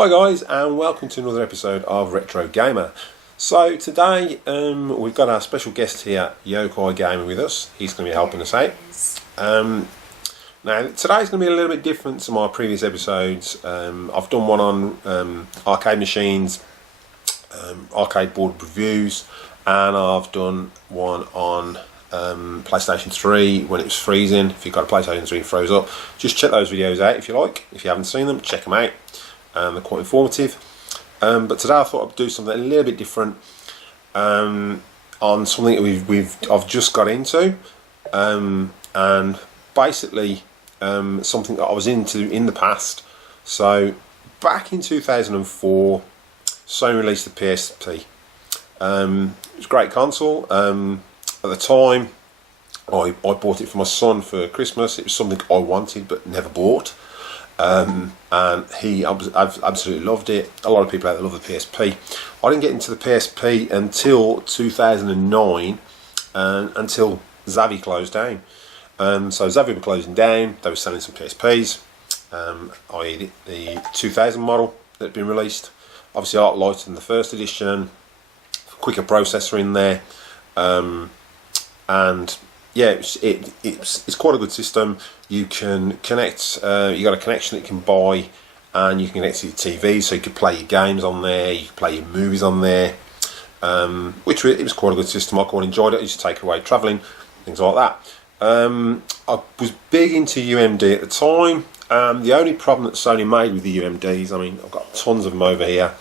Hi guys, and welcome to another episode of Retro Gamer. So today we've got our special guest here, Yokai Gamer, with us. He's going to be helping us out. Now today's going to be a little bit different to my previous episodes. I've done one on arcade machines, arcade board reviews, and I've done one on PlayStation 3 when it was freezing. If you've got a PlayStation 3 and froze up, just check those videos out if you like. If you haven't seen them, check them out. They're quite informative. But today I thought I'd do something a little bit different on something that I've just got into, and basically something that I was into in the past. So back in 2004, Sony released the PSP. It was a great console. At the time, I bought it for my son for Christmas. It was something I wanted but never bought. And he absolutely loved it. A lot of people out there love the PSP. I didn't get into the PSP until 2009, until Zavvi closed down. So Zavvi were closing down. They were selling some PSPs, i.e. the 2000 model that had been released. Obviously a lot lighter than the first edition, quicker processor in there, and yeah, it's quite a good system. You can connect, you got a connection that you can buy, and you can connect to your TV, so you could play your games on there, you can play your movies on there, it was quite a good system. I quite enjoyed it. I used to take it away travelling, things like that. I was big into UMD at the time. The only problem that Sony made with the UMDs, I mean, I've got tons of them over here.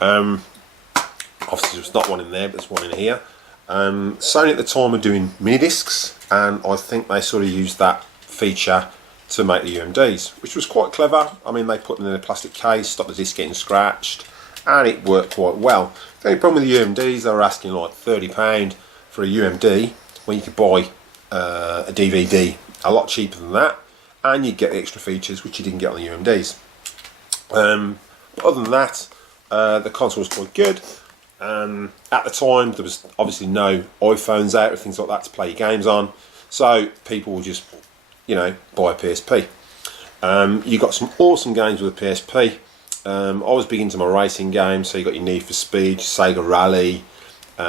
Obviously there's not one in there, but there's one in here. Sony at the time were doing mini discs, and I think they sort of used that feature to make the UMDs, which was quite clever. I mean, they put them in a plastic case, stop the disc getting scratched, and it worked quite well. The only problem with the UMDs, they were asking like £30 for a UMD when you could buy a DVD a lot cheaper than that, and you'd get the extra features which you didn't get on the UMDs. But other than that, the console was quite good. At the time there was obviously no iPhones out or things like that to play your games on, so people would just, you know, buy a PSP. You got some awesome games with a PSP. I was big into my racing games, so you got your Need for Speed, Sega Rally,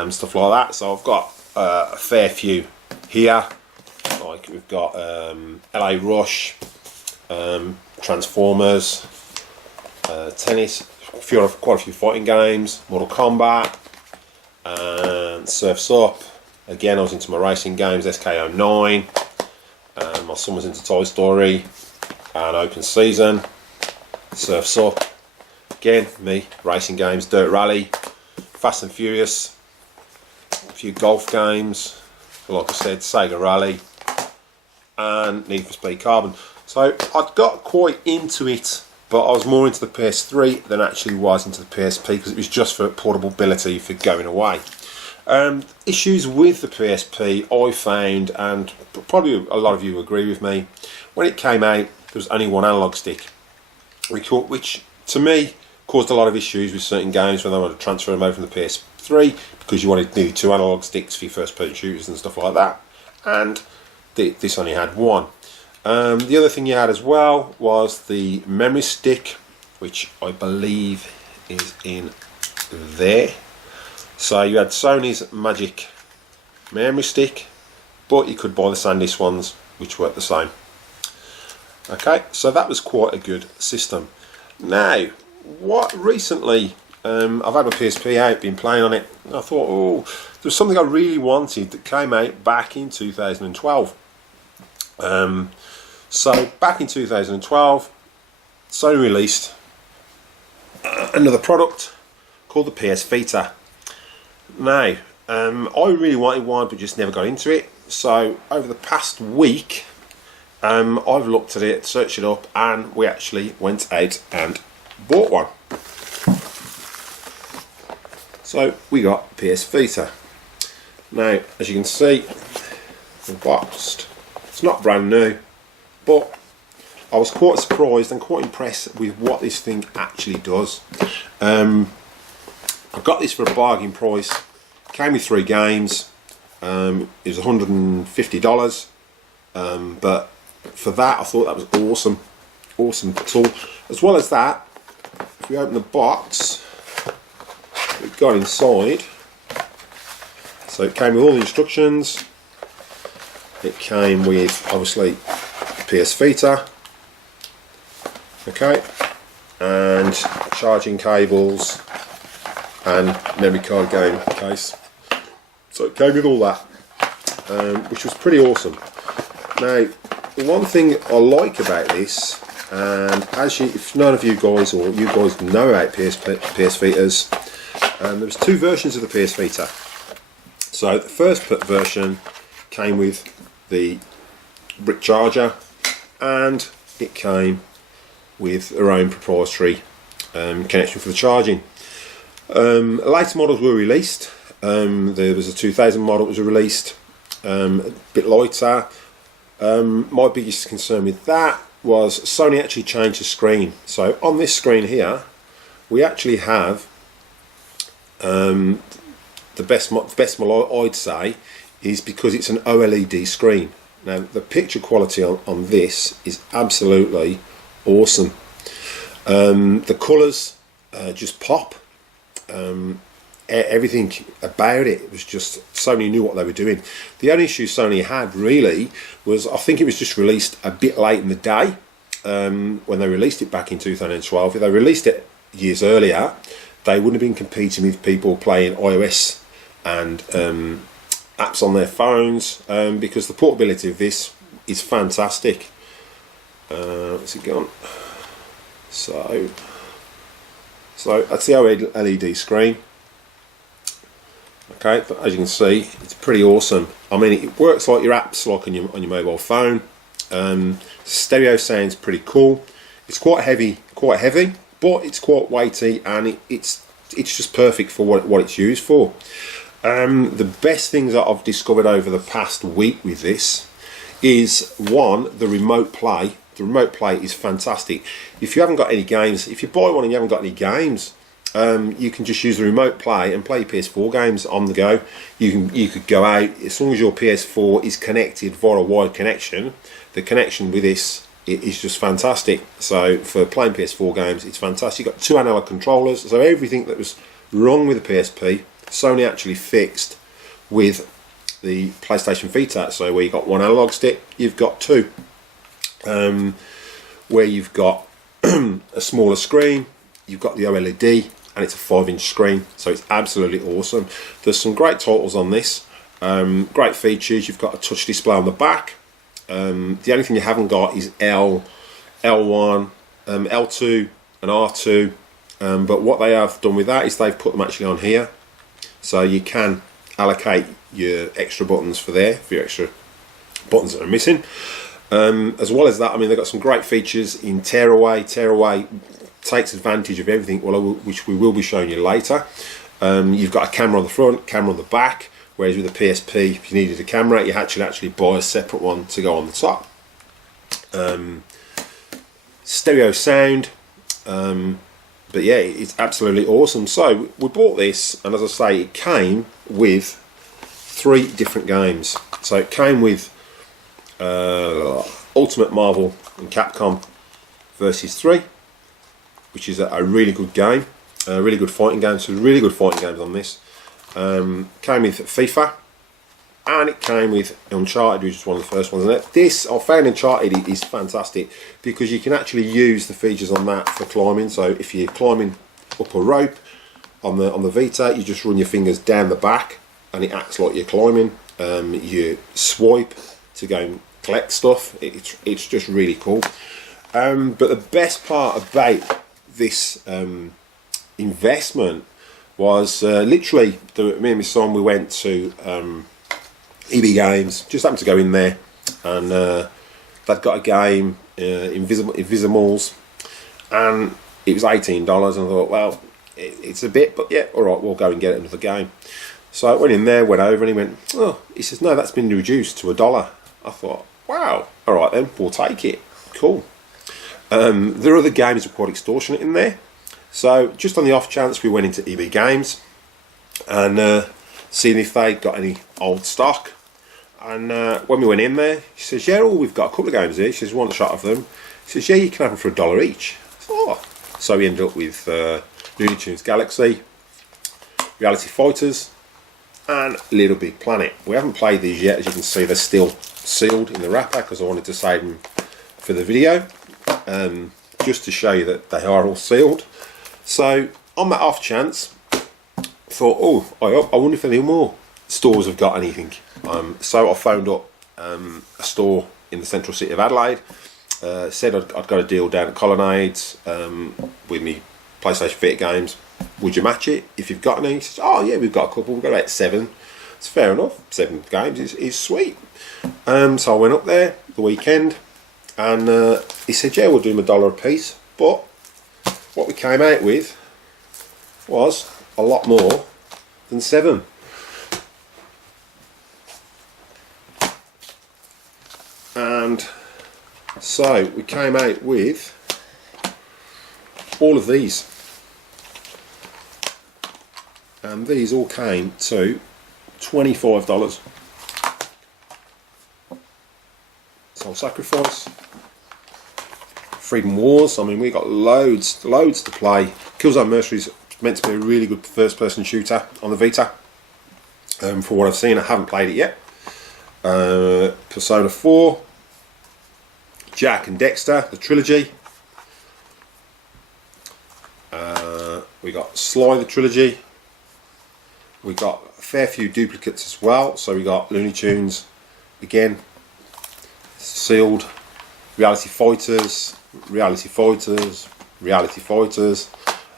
stuff like that. So I've got a fair few here. Like we've got LA Rush, Transformers, tennis, quite a few fighting games, Mortal Kombat, and Surf's Up. Again, I was into my racing games, SK09. My son was into Toy Story and Open Season, Surf's Up. Again, me, racing games, Dirt Rally, Fast and Furious, a few golf games, like I said, Sega Rally, and Need for Speed Carbon. So I'd got quite into it, but I was more into the PS3 than actually was into the PSP, because it was just for portability, for going away. Issues with the PSP I found, and probably a lot of you agree with me, when it came out there was only one analog stick, which to me caused a lot of issues with certain games when they wanted to transfer them over from the PS3, because you wanted nearly two analog sticks for your first person shooters and stuff like that, and this only had one. The other thing you had as well was the memory stick, which I believe is in there. So you had Sony's Magic memory stick, but you could buy the SanDisk ones, which worked the same. Okay, so that was quite a good system. Now, what recently, I've had my PSP out, been playing on it, and I thought, oh, there's something I really wanted that came out back in 2012. So back in 2012, Sony released another product called the PS Vita. Now, I really wanted one but just never got into it. So over the past week, I've looked at it, searched it up, and we actually went out and bought one. So we got PS Vita. Now, as you can see, the box, it's not brand new, but I was quite surprised and quite impressed with what this thing actually does. I got this for a bargain price. Came with 3 games. It was $150, but for that I thought that was awesome tool. As well as that, if we open the box, we've got inside. So it came with all the instructions. It came with obviously PS Vita, okay, and charging cables and memory card game case. So it came with all that, which was pretty awesome. Now, the one thing I like about this, and if none of you guys or you guys know about PS Vitas, there's two versions of the PS Vita. So the first version came with the brick charger, and it came with their own proprietary connection for the charging. Later models were released. There was a 2000 model that was released, a bit lighter. My biggest concern with that was Sony actually changed the screen. So on this screen here, we actually have the best model I'd say is because it's an OLED screen. Now the picture quality on this is absolutely awesome. The colours just pop. Everything about it was just, Sony knew what they were doing. The only issue Sony had really was, I think it was just released a bit late in the day when they released it back in 2012. If they released it years earlier, they wouldn't have been competing with people playing iOS and apps on their phones, because the portability of this is fantastic. What's it gone? So that's the OLED screen. Okay, but as you can see, it's pretty awesome. I mean, it works like your apps, like on your mobile phone. Stereo sounds pretty cool. It's quite heavy, but it's quite weighty, and it's just perfect for what it's used for. The best things that I've discovered over the past week with this is, one, the remote play. The remote play is fantastic. If you haven't got any games, if you buy one and you haven't got any games, you can just use the remote play and play your PS4 games on the go. You could go out, as long as your PS4 is connected via a wired connection. The connection with this is just fantastic. So for playing PS4 games, it's fantastic. You've got two analog controllers, so everything that was wrong with the PSP, Sony actually fixed with the PlayStation Vita. So where you've got one analog stick, you've got two. Where you've got a smaller screen, you've got the OLED, and it's a 5-inch screen, so it's absolutely awesome. There's some great titles on this, great features. You've got a touch display on the back. The only thing you haven't got is L1, L2 and R2, but what they have done with that is they've put them actually on here, so you can allocate your extra buttons for your extra buttons that are missing. As well as that, I mean, they've got some great features in tearaway. Tearaway takes advantage of everything, which we will be showing you later. You've got a camera on the front, camera on the back, whereas with the PSP, if you needed a camera, you had to actually buy a separate one to go on the top. Stereo sound, but yeah, it's absolutely awesome. So we bought this, and as I say, it came with 3 different games. So it came with Ultimate Marvel and Capcom Versus 3, which is a really good game, a really good fighting game. So really good fighting games on this. Came with FIFA, and it came with Uncharted, which is one of the first ones. And this, I found Uncharted is fantastic because you can actually use the features on that for climbing. So if you're climbing up a rope on the Vita, you just run your fingers down the back, and it acts like you're climbing. You swipe to go and collect stuff. It's just really cool. But the best part about this investment was literally me and my son, we went to EB Games, just happened to go in there, and they'd got a game, Invisimals, and it was $18, and I thought, well, it's a bit, but yeah, alright, we'll go and get another game. So I went in there, went over, and he went, oh, he says, no, that's been reduced to $1. I thought, wow, alright then, we'll take it, cool. There are other games with quite extortionate in there, so just on the off chance, we went into EB Games and seeing if they got any old stock. And when we went in there, she says, yeah, we've got a couple of games here. She says, want a shot of them? She says, yeah, you can have them for $1 each. I thought, oh, So we ended up with Looney Tunes Galaxy, Reality Fighters, and Little Big Planet. We haven't played these yet, as you can see they're still sealed in the wrapper because I wanted to save them for the video, just to show you that they are all sealed. So on that off chance, thought, oh, I wonder if any more stores have got anything. So I phoned up a store in the central city of Adelaide, said I'd got a deal down at Colonnades with me PlayStation Vita games. Would you match it if you've got any? He says, oh yeah, we've got a couple, we've got about 7. It's fair enough, 7 games is sweet. So I went up there the weekend, and he said, yeah, we'll do them $1 a piece. But what we came out with was a lot more than 7. And so we came out with all of these, and these all came to $25. Soul Sacrifice, Freedom Wars. I mean, we got loads to play. Killzone Mercenaries meant to be a really good first-person shooter on the Vita. For what I've seen, I haven't played it yet. Persona 4, Jack and Dexter, the trilogy. We got Sly, the trilogy. We got a fair few duplicates as well. So we got Looney Tunes, again, sealed. Reality Fighters, Reality Fighters, Reality Fighters.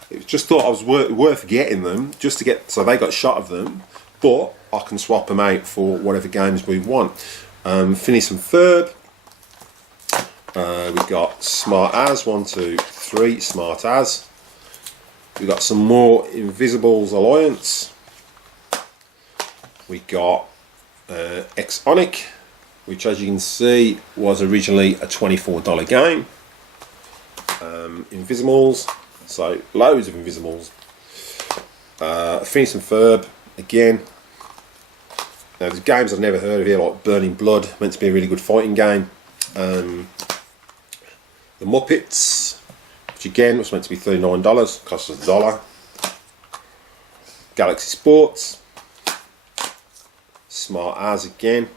It just thought I was worth getting them just to get, so they got shot of them, but I can swap them out for whatever games we want. Phineas and Ferb. We've got Smart As, 1, 2, 3, Smart As. We've got some more Invisibles Alliance. We got Exonic, which as you can see was originally a $24 game. Invisibles, so loads of Invisibles. Phineas and Ferb, again. Now there's games I've never heard of here, like Burning Blood, meant to be a really good fighting game. The Muppets, which again was meant to be $39, cost us $1. Galaxy Sports, Smart As again,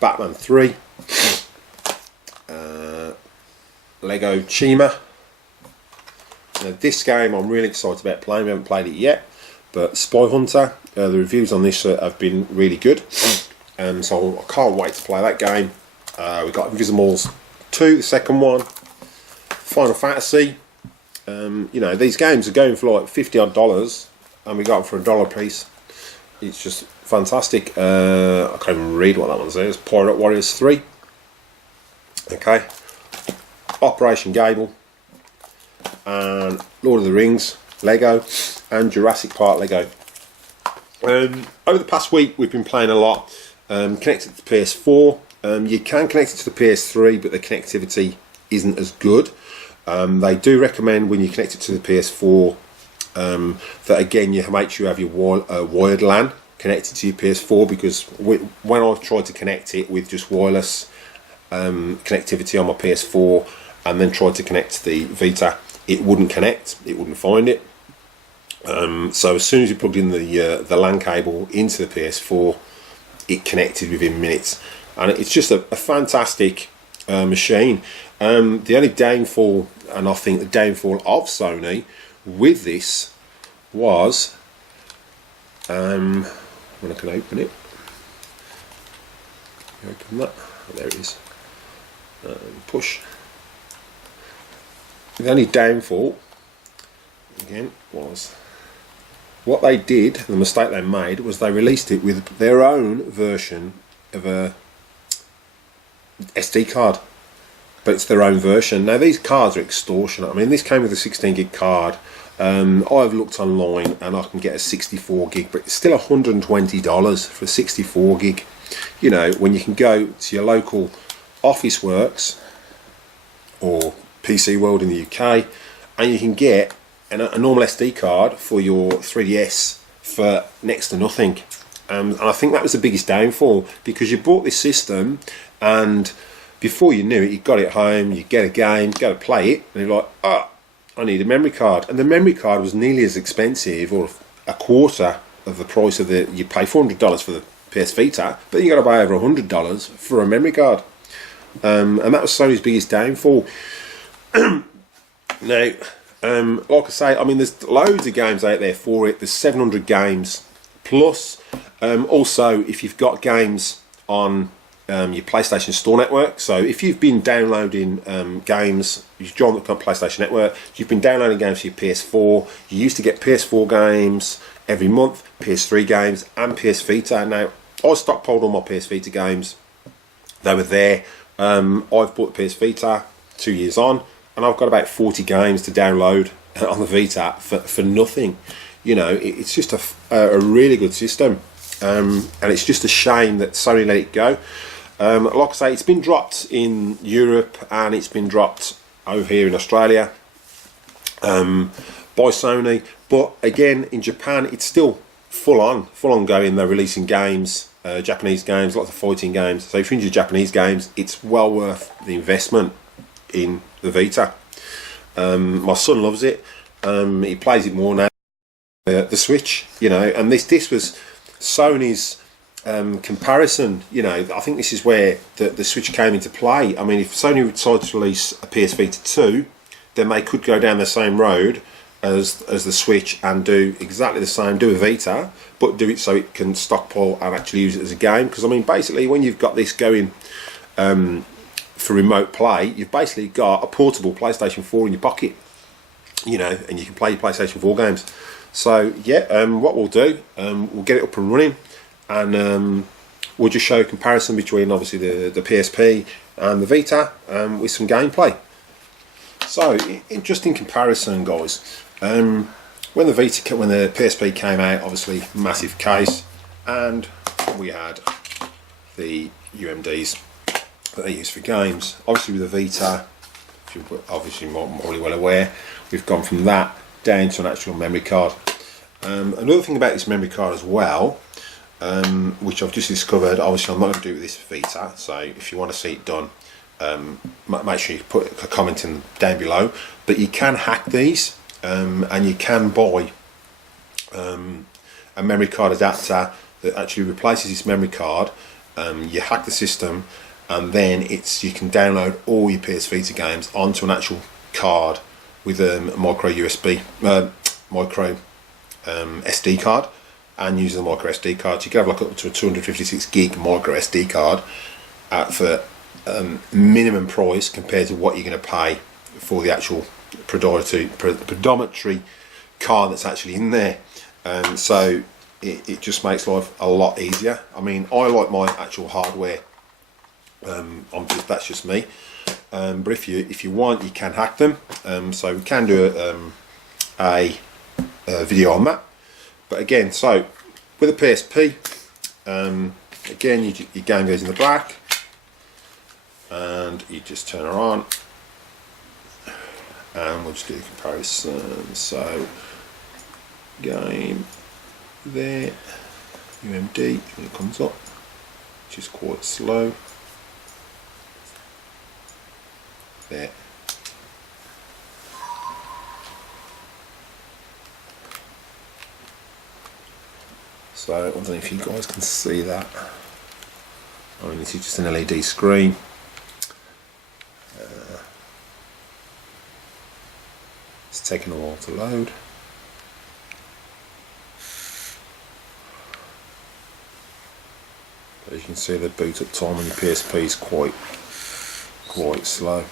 Batman 3, Lego Chima. Now this game I'm really excited about playing. We haven't played it yet, but Spy Hunter, the reviews on this have been really good, so I can't wait to play that game. We've got Invisibles 2, the second one, Final Fantasy. You know, these games are going for like $50 odd, and we got them for $1 a piece. It's just fantastic. I can't even read what that one says. Pirate Warriors 3. Okay. Operation Gable. And Lord of the Rings, Lego. And Jurassic Park Lego. Over the past week we've been playing a lot. Connected to the PS4. You can connect it to the PS3, but the connectivity isn't as good. They do recommend when you connect it to the PS4 that again you make sure you have your wired LAN connected to your PS4, because when I've tried to connect it with just wireless connectivity on my PS4 and then tried to connect the Vita, it wouldn't connect, it wouldn't find it. So as soon as you plugged in the LAN cable into the PS4, it connected within minutes, and it's just a fantastic machine. The only downfall, and I think the downfall of Sony with this was when I can open it. Open that. Oh, there it is. Push. The only downfall again was what they did. The mistake they made was they released it with their own version of a SD card, but it's their own version. Now these cards are extortionate. I mean, this came with a 16 gig card. I've looked online and I can get a 64 gig, but it's still $120 for a 64 gig. You know, when you can go to your local Office Works or PC World in the UK and you can get a normal SD card for your 3DS for next to nothing. And I think that was the biggest downfall, because you bought this system and before you knew it, you got it home, you get a game, go to play it, and you're like, oh, I need a memory card. And the memory card was nearly as expensive, or a quarter of the price of the, you pay $400 for the PS Vita, but you got to pay over $100 for a memory card. And that was Sony's biggest downfall. Now, like I say, I mean, there's loads of games out there for it. There's 700 games plus. Also, if you've got games on your PlayStation Store network, so if you've been downloading games, you've joined the PlayStation network, you've been downloading games for your PS4, you used to get PS4 games every month, PS3 games, and PS Vita. Now, I stockpiled all my PS Vita games. They were there. I've bought the PS Vita 2 years on, and I've got about 40 games to download on the Vita for nothing. You know, it's just a really good system, and it's just a shame that Sony let it go. Like I say, it's been dropped in Europe, and it's been dropped over here in Australia by Sony. But again, in Japan, it's still full on going. They're releasing games, Japanese games, lots of fighting games. So if you're into Japanese games, it's well worth the investment in the Vita. My son loves it. He plays it more now. The Switch, you know, and this was Sony's comparison. You know, I think this is where the Switch came into play. I mean, if Sony decided to release a PS Vita 2, then they could go down the same road as the Switch and do exactly the same, do a Vita, but do it so it can stockpile and actually use it as a game. Because I mean, basically, when you've got this going for remote play, you've basically got a portable PlayStation 4 in your pocket, you know, and you can play your PlayStation 4 games. So yeah, what we'll do, we'll get it up and running, and we'll just show a comparison between obviously the PSP and the Vita with some gameplay. So just in comparison, guys, when the PSP came out, obviously massive case, and we had the UMDs that they use for games. Obviously with the Vita, if you're obviously more well aware, we've gone from that down to an actual memory card. Another thing about this memory card as well, which I've just discovered, obviously I'm not going to do it with this Vita, so if you want to see it done, make sure you put a comment in down below. But you can hack these, and you can buy a memory card adapter that actually replaces this memory card. You hack the system, and then you can download all your PS Vita games onto an actual card with a micro SD card, and use the micro SD card. You can have like up to a 256 gig micro SD card for minimum price compared to what you're going to pay for the actual predominantly card that's actually in there. So it just makes life a lot easier. I mean, I like my actual hardware. That's just me. But if you want, you can hack them. So we can do a video on that. But again, so with a PSP, again, your game goes in the back, and you just turn her on, and we'll just do a comparison. So game there, UMD when it comes up, which is quite slow. There. So I don't know if you guys can see that. I mean, this is just an LED screen. It's taking a while to load. But as you can see, the boot up time on your PSP is quite slow.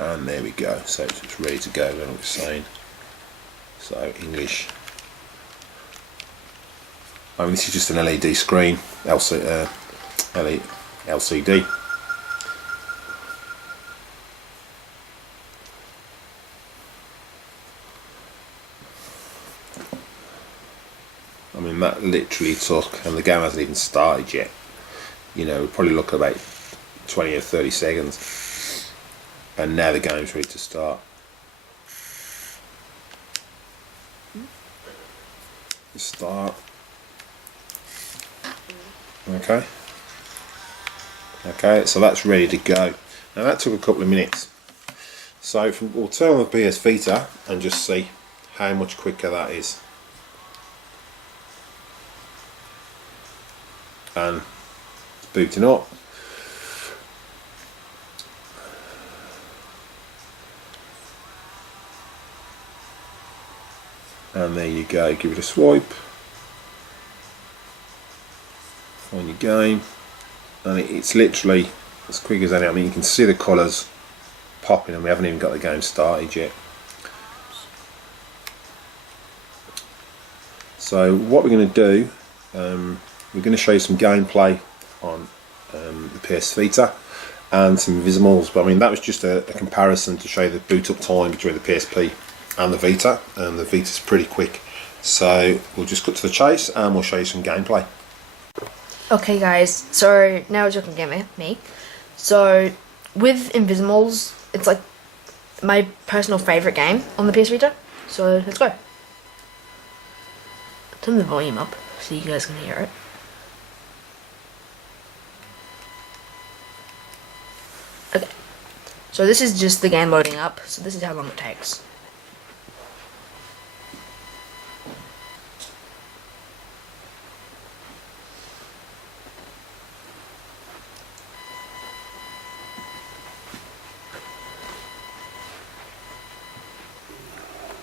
And there we go. So it's ready to go. I don't know what it's saying. So English. I mean, this is just an LED screen, LCD. I mean, that literally took, and the game hasn't even started yet. You know, we'll probably look at about 20 or 30 seconds, and now the game's ready to start. Start. Okay. Okay, so that's ready to go. Now that took a couple of minutes. So we'll turn on the PS Vita and just see how much quicker that is. And it's booting up. And there you go, give it a swipe. Find your game. And it's literally as quick as any. I mean, you can see the colours popping and we haven't even got the game started yet. So what we're going to do, we're going to show you some gameplay on the PS Vita and some Invisimals, but I mean that was just a comparison to show you the boot up time between the PSP and the Vita, and the Vita's pretty quick. So we'll just cut to the chase and we'll show you some gameplay. Okay guys, so now you're looking at me. So with Invisimals, it's like my personal favourite game on the PS Vita, so let's go. Turn the volume up so you guys can hear it. Okay, so this is just the game loading up, so this is how long it takes.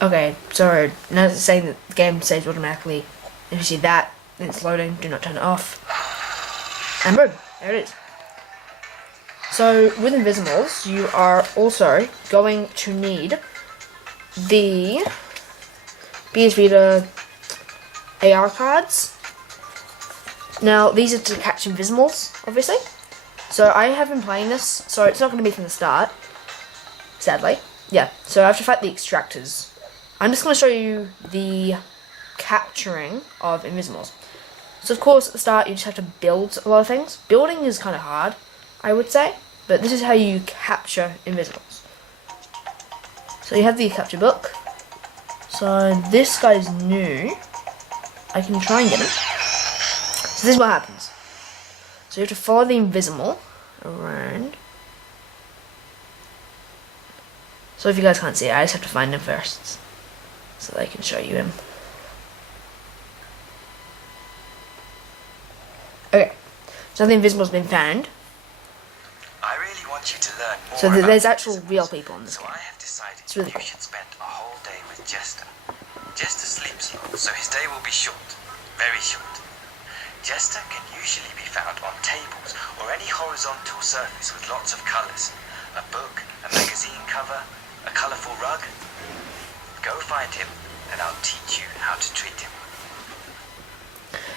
Okay, so now it's saying that the game saves automatically. If you see that, then it's loading, do not turn it off. And boom, there it is. So with Invisimals, you are also going to need the PS Vita AR cards. Now these are to catch Invisimals, obviously. So I have been playing this, so it's not going to be from the start, sadly. Yeah, so I have to fight the extractors. I'm just going to show you the capturing of Invisimals. So of course at the start you just have to build a lot of things. Building is kind of hard, I would say, but this is how you capture Invisimals. So you have the capture book. So this guy's new. I can try and get him. So this is what happens. So you have to follow the Invisimal around. So if you guys can't see it, I just have to find him first, so that I can show you him. Okay, so the Invisimal's been found. I really want you to learn more. So there's actual real people in this game. I have decided It's really you cool. should spend a whole day with Jester. Jester sleeps long, so his day will be short, very short. Jester can usually be found on tables or any horizontal surface with lots of colours. A book, a magazine cover, a colourful rug. Go find him and I'll teach you how to treat him.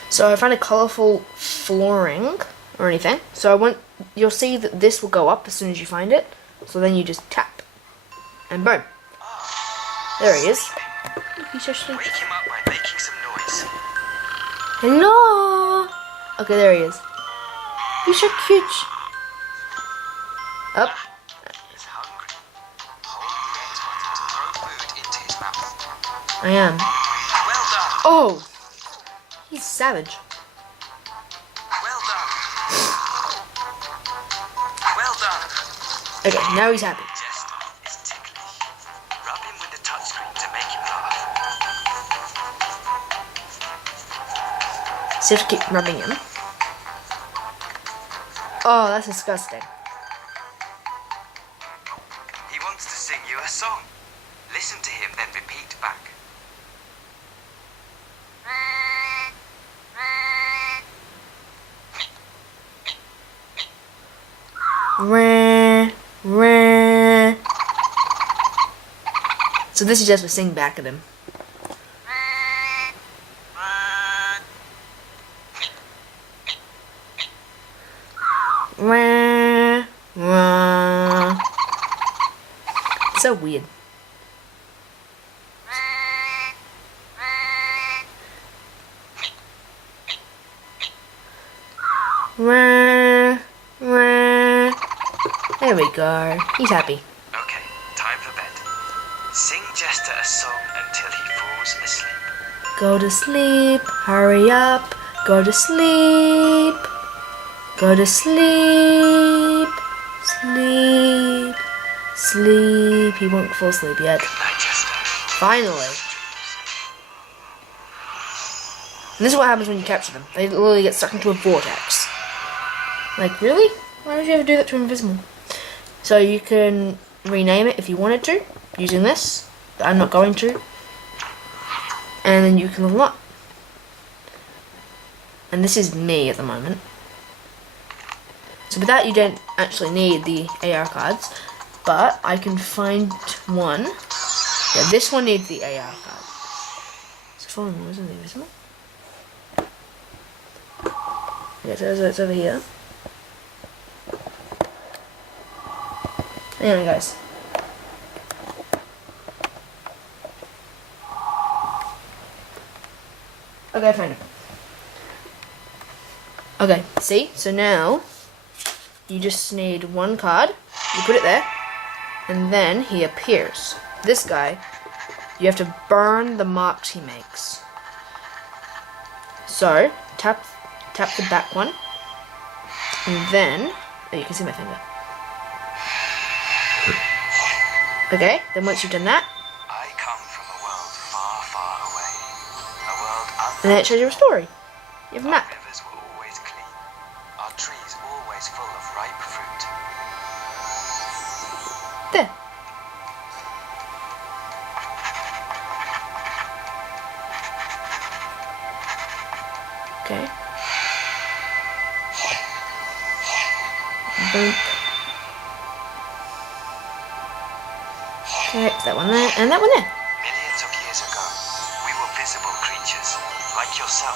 So I found a colourful flooring or anything. So you'll see that this will go up as soon as you find it. So then you just tap, and boom, there he is. He's so sleepy. Wake him up by making some noise. Hello. Okay, there he is. He's so cute. Up. He's hungry. Hold the X button to throw food into his mouth. I am. Well done. Oh, he's savage. Well done. Well done. Okay, now he's happy. Jester is ticklish. Rub him with the touchscreen to make him laugh. So you have to keep rubbing him. Oh, that's disgusting. He wants to sing you a song. Listen to him, then repeat back. Rah, rah. So this is just to sing back at him. Rah, rah. It's so weird. Rah, rah. There we go. He's happy. Okay, time for bed. Sing Jester a song until he falls asleep. Go to sleep. Hurry up. Go to sleep. Go to sleep. Sleep. Sleep. He won't fall asleep yet. Finally. And this is what happens when you capture them. They literally get stuck into a vortex. Like, really? Why would you ever do that to Invisible? So you can rename it if you wanted to, using this. I'm not going to. And then you can level up. And this is me at the moment. So with that you don't actually need the AR cards. But I can find one. Yeah, this one needs the AR card. It's falling, isn't it? Isn't it? Yeah, so it's over here. Anyway, guys. Okay, I found it. Okay, see? So now, you just need one card. You put it there. And then he appears. This guy, you have to burn the marks he makes. So, tap the back one. And then, oh, you can see my finger. Okay, then once you've done that, I come from a world far, far away. A world and then it shows you a story. You have a Our map. rivers were always clean. Our trees always full of ripe fruit. There. Okay. Boop. Okay, that one there, and that one there. Millions of years ago, we were visible creatures, like yourself.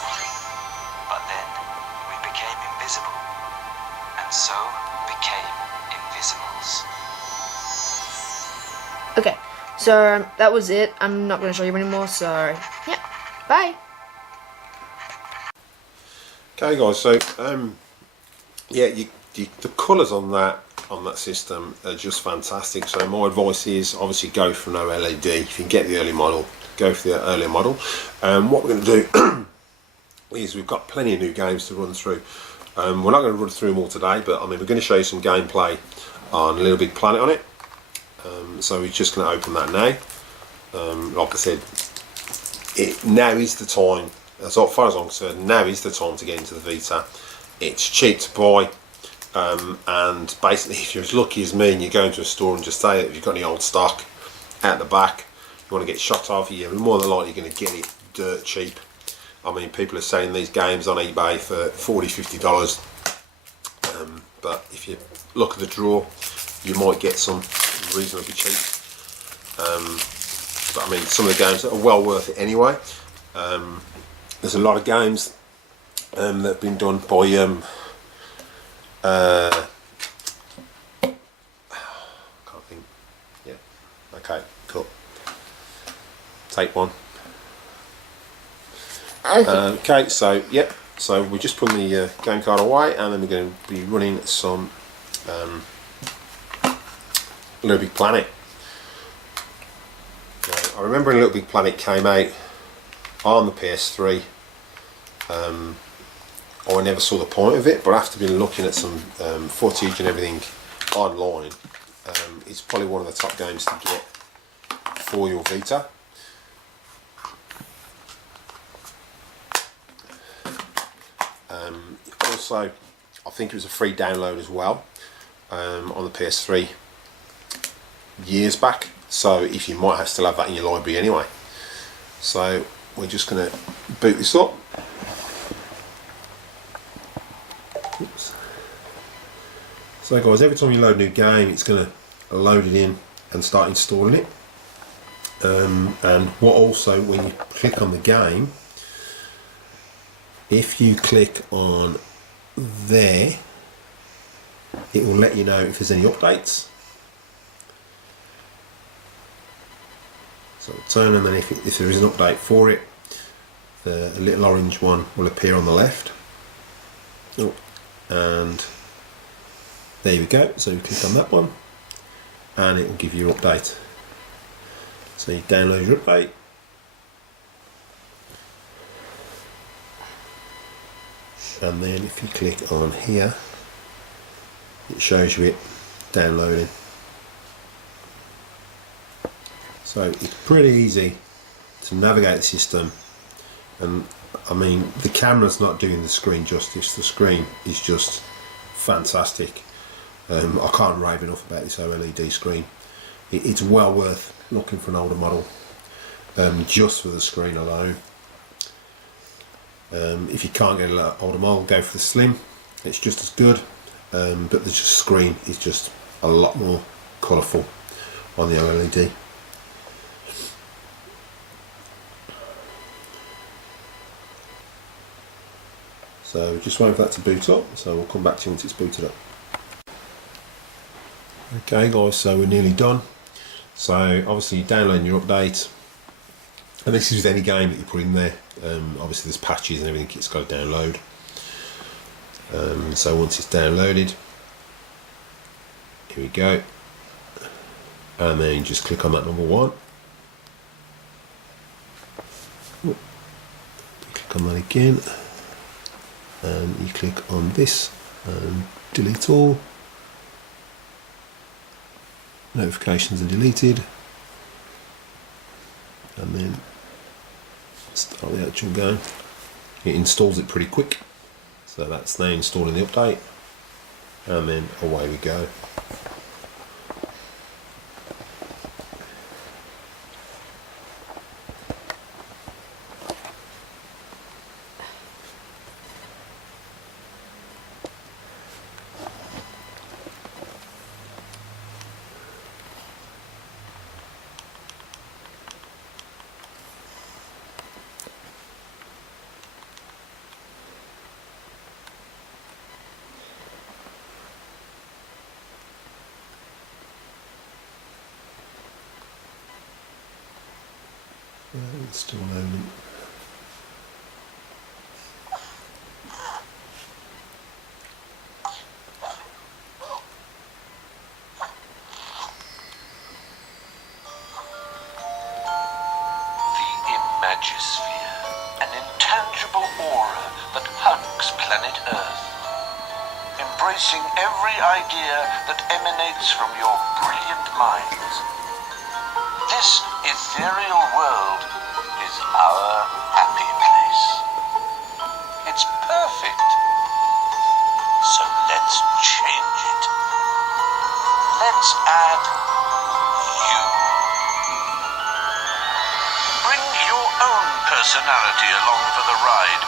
But then, we became invisible, and so became Invisimals. Okay, so that was it. I'm not going to show you anymore, so yeah, bye. Okay, guys. So yeah, the colours on that system are just fantastic. So my advice is obviously go for no LED. If you can get the early model, go for the earlier model. What we're going to do is we've got plenty of new games to run through. We're not going to run through them all today, but I mean we're going to show you some gameplay on Little Big Planet on it. So we're just going to open that now. Like I said, now is the time. As far as I'm concerned, now is the time to get into the Vita. It's cheap to buy. And basically, if you're as lucky as me and you go into a store and just say if you've got any old stock out the back, you want to get shot off, you're more than likely going to get it dirt cheap. I mean, people are selling these games on eBay for $40–50, but if you look at the drawer, you might get some reasonably cheap. But I mean, some of the games are well worth it anyway. There's a lot of games that have been done by can't think. Yeah. Okay. Cool. Take one. Okay. So yep. So we're just putting the game card away, and then we're going to be running some Little Big Planet. I remember Little Big Planet came out on the PS3. I never saw the point of it, but after been looking at some footage and everything online, it's probably one of the top games to get for your Vita. Also, I think it was a free download as well on the PS3 years back, so if you might still have that in your library anyway. So we're just going to boot this up. Oops. So guys, every time you load a new game, it's going to load it in and start installing it. And what also, when you click on the game, if you click on there, it will let you know if there's any updates. So turn, and then if there is an update for it, the little orange one will appear on the left. Oh, and there we go. So you click on that one, and it will give you an update. So you download your update. And then if you click on here, it shows you it downloading. So it's pretty easy to navigate the system, and I mean the camera's not doing the screen justice. The screen is just fantastic. I can't rave enough about this OLED screen. It's well worth looking for an older model, just for the screen alone. If you can't get an older model, go for the slim. It's just as good, but the screen is just a lot more colourful on the OLED. So just waiting for that to boot up, so we'll come back to you once it's booted up. Okay guys, so we're nearly done. So obviously you're downloading your update, and this is with any game that you put in there. Obviously there's patches and everything it's got to download. So once it's downloaded, here we go, and then just click on that number 1. Click on that again, and you click on this and delete all. Notifications are deleted, and then start the actual game. It installs it pretty quick, so that's now installing the update, and then away we go. It's still loading. An intangible aura that hugs planet Earth, embracing every idea that emanates from your brilliant minds. This ethereal world is our happy place. It's perfect, so let's change it. Let's add you. Bring your own personality along for the ride.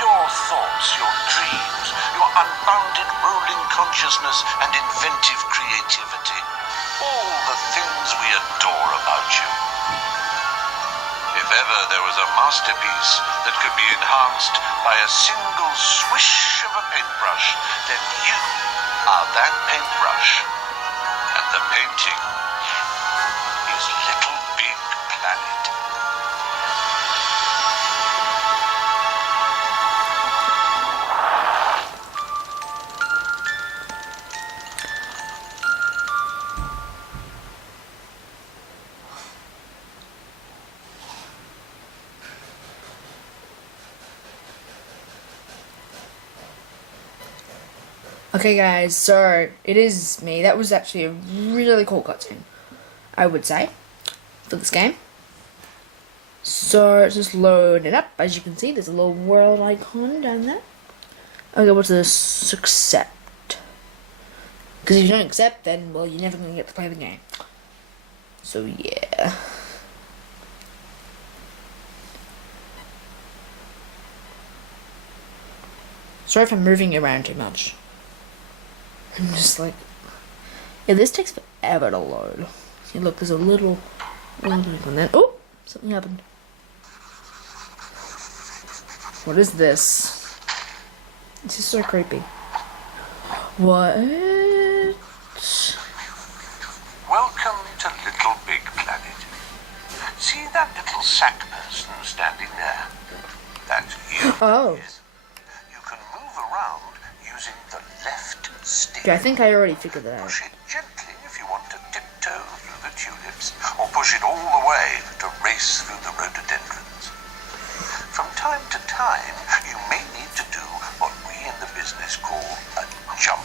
Your thoughts, your dreams, your unbounded rolling consciousness and inventive creativity. All the things we adore about you. If ever there was a masterpiece that could be enhanced by a single swish of a paintbrush, then you are that paintbrush. And the painting is Little Big Planet. Okay guys, so it is me. That was actually a really cool cutscene, I would say, for this game. So let's just load it up. As you can see, there's a little world icon down there. Okay, what's this? Accept. Because if you don't accept, then, well, you're never going to get to play the game. So yeah. Sorry if I'm moving around too much. I'm just like, yeah, this takes forever to load. See, look, there's a little icon there. Oh, something happened. What is this? This is so creepy. What? Welcome to Little Big Planet. See that little sack person standing there? That's you. Oh. You can move around using the left stick. Okay, I think I already figured that out. Push it gently if you want to tiptoe through the tulips, or push it all the way to race through the rhododendrons. From time to time, you may need to do what we in the business call a jump.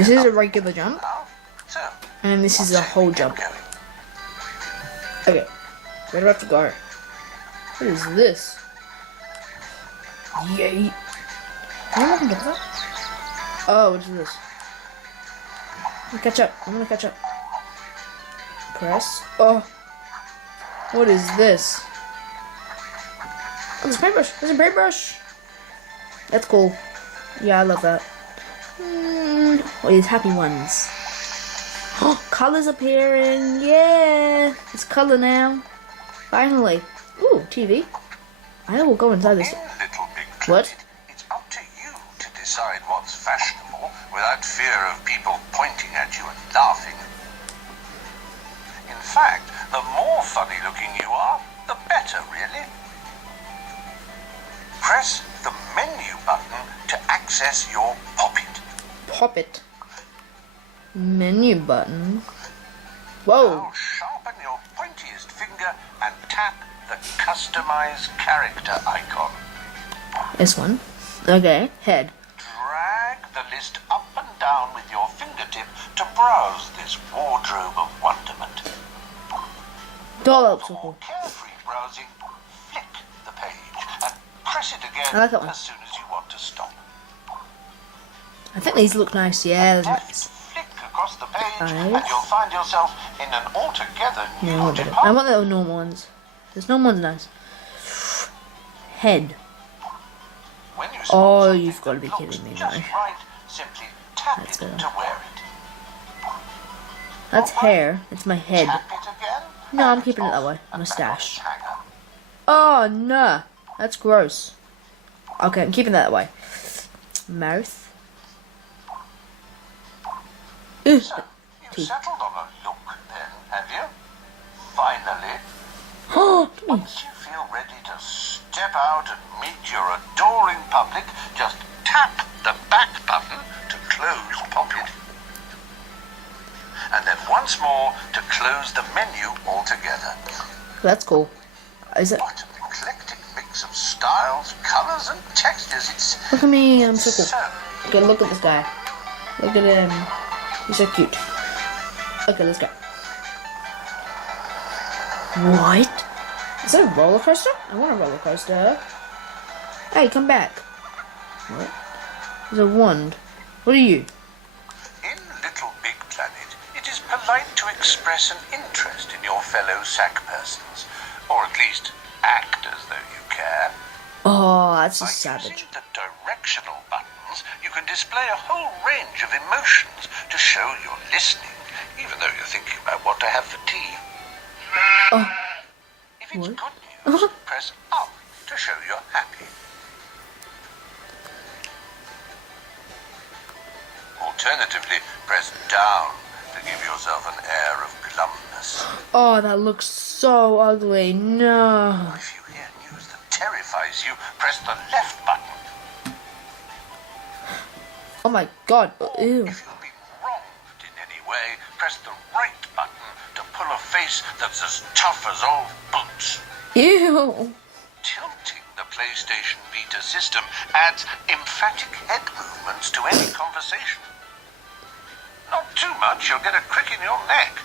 This is a regular jump, Now, so, and then this is a whole jump. going. Okay, where do I have to go? What is this? Yay! Am I not gonna get that? Oh, what is this? I'm gonna catch up. I'm gonna catch up. Press. Oh. What is this? Oh, there's a paintbrush. There's a paintbrush. That's cool. Yeah, I love that. Oh, these happy ones. Oh, colors appearing. Yeah, it's color now. Finally. Ooh, TV. I will go inside this. In Little Big Planet, What? it's up to you to decide what's fashionable without fear of people pointing at you and laughing. In fact, the more funny looking you are, the better, really. Press the menu button to access your Pop-It. Pop it. Menu button. Whoa. Now sharpen your pointiest finger and tap the Customize Character icon. This one. Okay. Head. Drag the list up and down with your fingertip to browse this wardrobe of wonderment. Doll For so more cool. carefree browsing, flick the page and press it again I like that one. as soon as you want to stop. I think these look nice. Yeah, they're Left nice. flick across the page Nice. and you'll find yourself in an altogether Yeah, I new want the- I department. want the normal ones. This normal one's nice. Head. When you Oh, spot something you've gotta that be looks kidding me, just no. right, simply tap Let's it go. to wear it. That's hair. It's my head. Tap it again. No, I'm and keeping it that off way. and Mustache. back on its hanger. Oh, no. That's gross. Okay, I'm keeping that way. Mouth. Ew. So, you've Teeth. settled on a look then, have you? Finally, Oh, once you feel ready to step out and meet your adoring public, just tap the back button to close Pop-It. And then once more to close the menu altogether. that's cool. Is it? What an eclectic mix of styles, colours and textures. It's Look at me. I'm so cool. so Okay, look at this guy. Look at him. He's so cute. Okay, let's go. What? Is that a roller coaster? I want a roller coaster. Hey, come back. What? There's a wand. What are you? In Little Big Planet, it is polite to express an interest in your fellow sack persons, or at least act as though you care. Oh, that's By just savage. using the directional buttons, you can display a whole range of emotions to show you're listening, even though you're thinking about what to have for tea. Oh, If it's what? good news, press up to show you're happy. Alternatively, press down to give yourself an air of glumness. Oh, that looks so ugly. No. If you hear news that terrifies you, press the left button. Oh my god. Ew. If you've been wronged in any way, press the right button to pull a face that's as tough as old boots. Ew. Tilting the PlayStation Vita system adds emphatic head movements to any conversation. Not too much, you'll get a crick in your neck.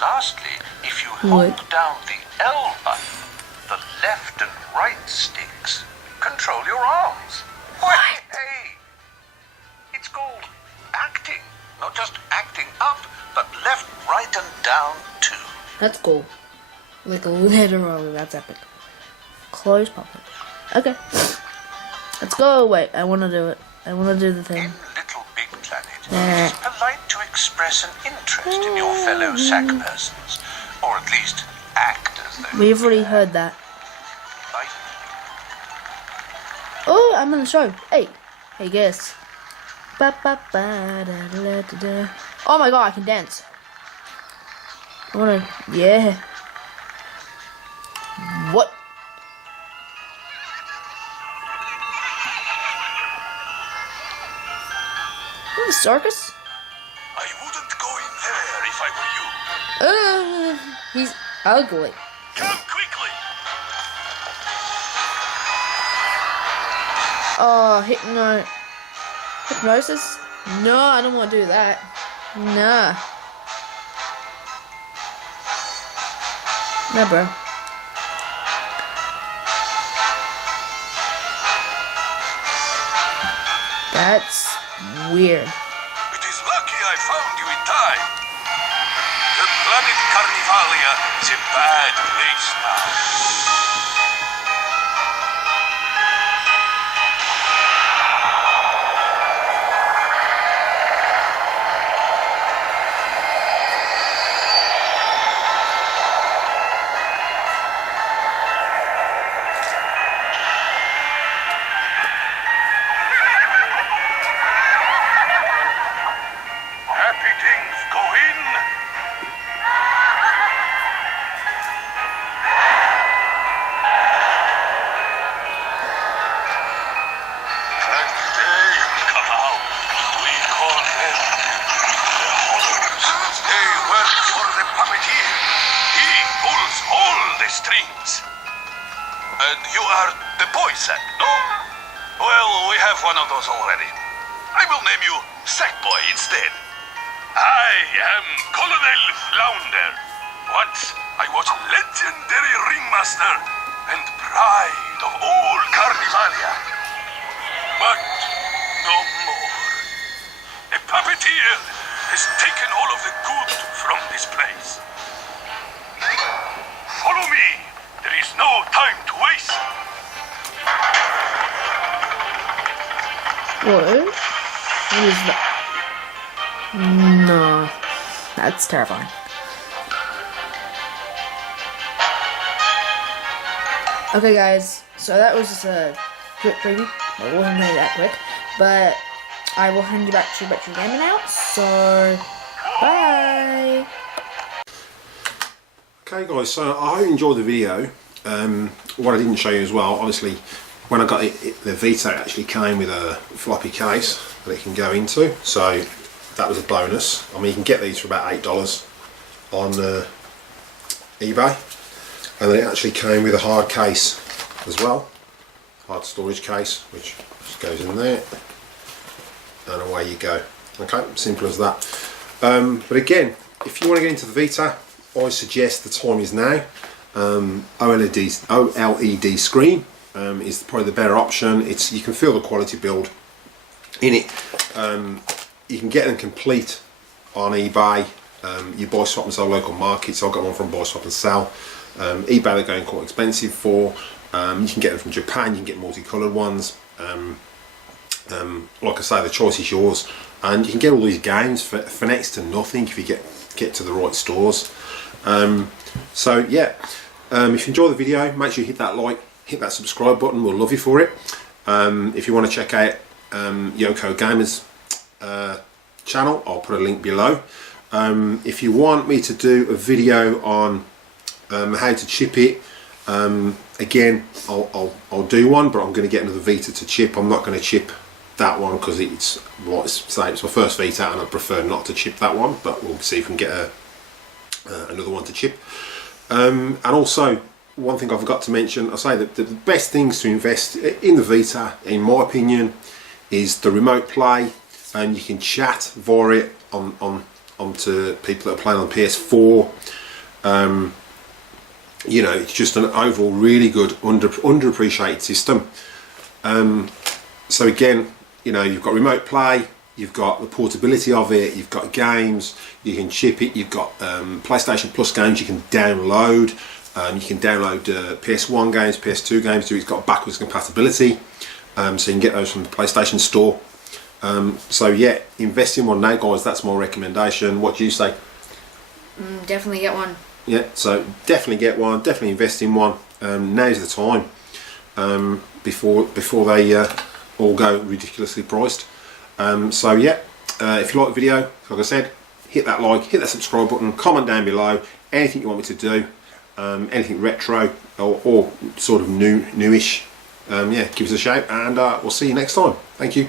Lastly, if you hold What? down the L button, the left and right sticks control your arms. What? Hey! It's called acting. Not just acting up, but left, right, and down too. That's cool. Like literally, that's epic. Close Pop-It. Okay. Let's go. Wait, I want to do it. I want to do the In thing. Little Big Planet, Yeah. it is polite to express an interest in your fellow sack persons, or at least act as though We've already heard that. like Oh, I'm on the show. Hey. Hey, guess. Ba, ba, ba, da, da, da, da. Oh my god, I can dance. I wanna. Yeah. What? What, the circus? I wouldn't go in there if I were you. He's ugly. Come quickly. Oh, hypnosis? No, I don't want to do that. Nah. No, bro. That's weird. It is lucky I found you in time. The planet Carnivalia is a bad place now. Happy things go in. And they come out. We call them the Hollows. They work for the puppeteer. He pulls all the strings. And you are the boy sack, no? Well, we have one of those already. I will name you Sackboy instead. I am Colonel Flounder. Once I was legendary ringmaster and pride of all Carnivalia. But no more. A puppeteer has taken all of the good from this place. Follow me. There is no time to waste. What? What is that? No. That's terrifying. Okay guys, so that was just a quick preview. It wasn't really that quick, but I will hand you back to Retro Gaming now, so bye! Okay guys, so I hope you enjoyed the video. What I didn't show you as well, obviously when I got the Vita, it actually came with a floppy case that it can go into, so that was a bonus. I mean, you can get these for about $8 on eBay, and then it actually came with a hard case as well, hard storage case, which just goes in there, and away you go. Okay, simple as that. But again, if you want to get into the Vita, I suggest the time is now. OLED screen is probably the better option. You can feel the quality build in it. You can get them complete on eBay. You buy, swap and sell local markets. I got one from Buy, Swap and Sell. eBay they're going quite expensive for. You can get them from Japan. You can get multicoloured ones. Like I say, the choice is yours, and you can get all these games for next to nothing if you get to the right stores. So yeah, if you enjoy the video, make sure you hit that like, hit that subscribe button. We'll love you for it. If you want to check out Yoko Gamers channel, I'll put a link below. If you want me to do a video on how to chip it, again, I'll do one, but I'm going to get another Vita to chip. I'm not going to chip that one because it's my first Vita, and I prefer not to chip that one, but we'll see if we can get another one to chip. And also, one thing I forgot to mention, I say that the best things to invest in the Vita, in my opinion, is the remote play, and you can chat via it onto people that are playing on PS4. You know, it's just an overall really good underappreciated system. So again, you know, you've got remote play, you've got the portability of it, you've got games, you can chip it, you've got PlayStation Plus games you can download. You can download PS1 games, PS2 games too. It's got backwards compatibility, so you can get those from the PlayStation Store. So yeah, invest in one now, guys. That's my recommendation. What do you say? Definitely get one. Yeah, so definitely get one. Definitely invest in one. Now's the time, before they all go ridiculously priced. So yeah, if you like the video, like I said, hit that like, hit that subscribe button, comment down below anything you want me to do. Anything retro or sort of newish, yeah, give us a shout, and we'll see you next time. Thank you.